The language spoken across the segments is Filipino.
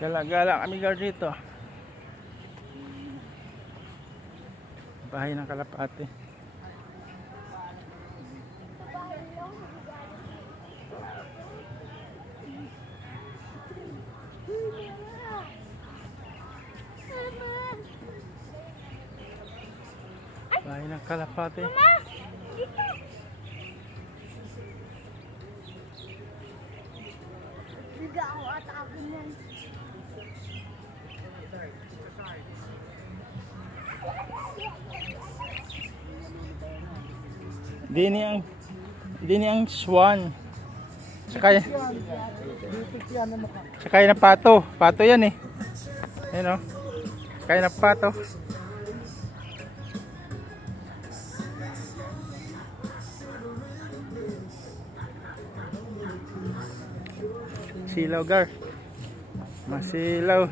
Gala-gala kami guard dito. Bahay ng kalapate. Bahay ng kalapate. Biga ako at akin yan. Dini ang swan. Sakay na pato. Pato yan eh. Ayun o. Sakay na pato. Silaw gar. Masilaw.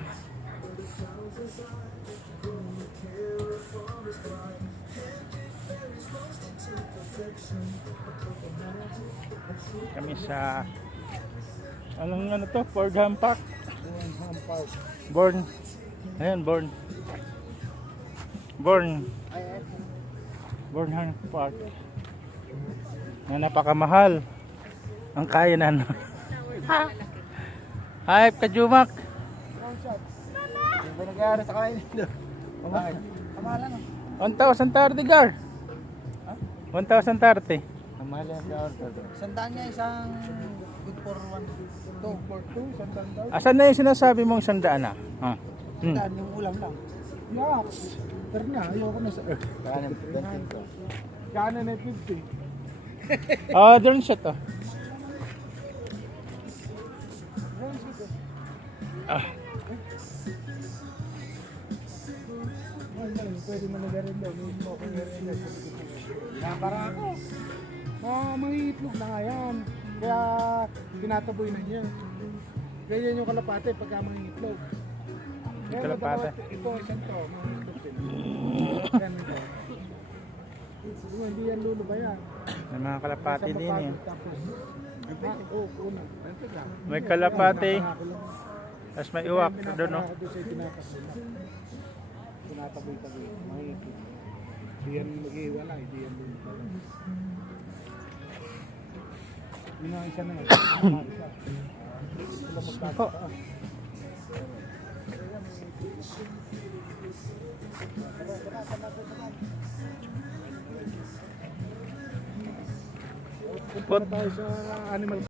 Kami sa anong ano to? Fordham Park. Born. Ayan, Born. Bornham Park. Na napakamahal ang kainan. Hi, Kajumak. Ano nangyari sa kain nito? Bakit? Kamahalan o. 1,030 gar. 1,030. Kamahalan sa order. Sandaan niya isang good for 1, 2 for 2, sandaan daw. Asan na yung sinasabi mong sandaan na? Sandaan yung ulam lang. Yaks! Pero na, ayoko na sa earth. Kanan ko. Kanan na 50. Oh, drone shot oh. Pwede mo nagarin daw. May smoke ang garin daw. Para ako. Mangiitlog na nga yan. Kaya tinataboy na niya. Kaya yan yung kalapate pagka mangiitlog. Kalapate. Ito isang to. Mangiitlog din. Ganito. Hindi yan lulubayan. May mga kalapati din eh. Tapos, una. May kalapati. Tapos may uwak doon no. Tinataboy-taboy. Mangiitlog. Hindi yan mag-iwala. Hindi yan lulubayan. Yun ang isa na yun. Punta tayo sa animal